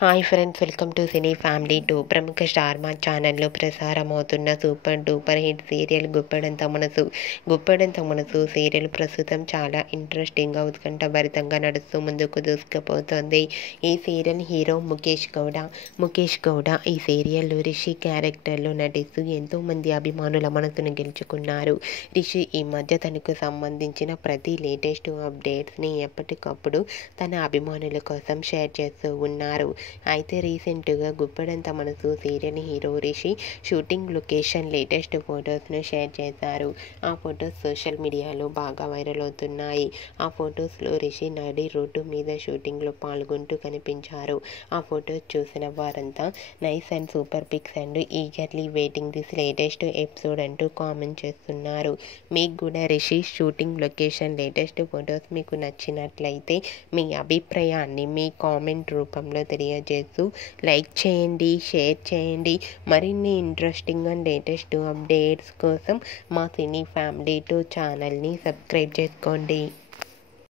Hi friends, welcome to cine family 2. ప్రముఖ star Maa ఛానల్లో ప్రసారమవుతున్న super duper hit serial Guppedantha Manasu serial ప్రస్తుతం చాలా ఇంట్రెస్టింగ్గా ఉత్కంఠభరితంగా నడుస్తూ ముందుకు దూసుకుపోతోంది. ఈ సీరియల్ హీరో ముఖేష్ గౌడ ఈ సీరియల్లో రిషి క్యారెక్టర్లో నటిస్తూ ఎంతోమంది అభిమానుల మనసును గెలుచుకున్నారు. రిషి ఈ మధ్య తనకు సంబంధించిన ప్రతి లేటెస్ట్ అప్డేట్స్ని ఎప్పటికప్పుడు తన అభిమానుల కోసం షేర్ చేస్తూ ఉన్నారు. అయితే రీసెంట్గా Guppedantha Manasu serial hero Rishi shooting location latest ఫొటోస్ను షేర్ చేశారు. ఆ ఫొటోస్ సోషల్ మీడియాలో బాగా వైరల్ అవుతున్నాయి. ఆ ఫొటోస్లో రిషి నడి రోడ్డు మీద షూటింగ్లో పాల్గొంటూ కనిపించారు. ఆ ఫొటోస్ చూసిన వారంతా nice and super pics and eagerly waiting this latest episode అంటూ కామెంట్ చేస్తున్నారు. మీకు కూడా Rishi shooting location latest photos మీకు నచ్చినట్లయితే మీ అభిప్రాయాన్ని మీ కామెంట్ రూపంలో తెలియజేస్తూ లైక్ చేయండి, షేర్ చేయండి. మరిన్ని ఇంట్రెస్టింగ్ అండ్ లేటెస్ట్ అప్డేట్స్ కోసం మా సినీ ఫ్యామిలీ 2 ఛానల్ని సబ్స్క్రైబ్ చేసుకోండి.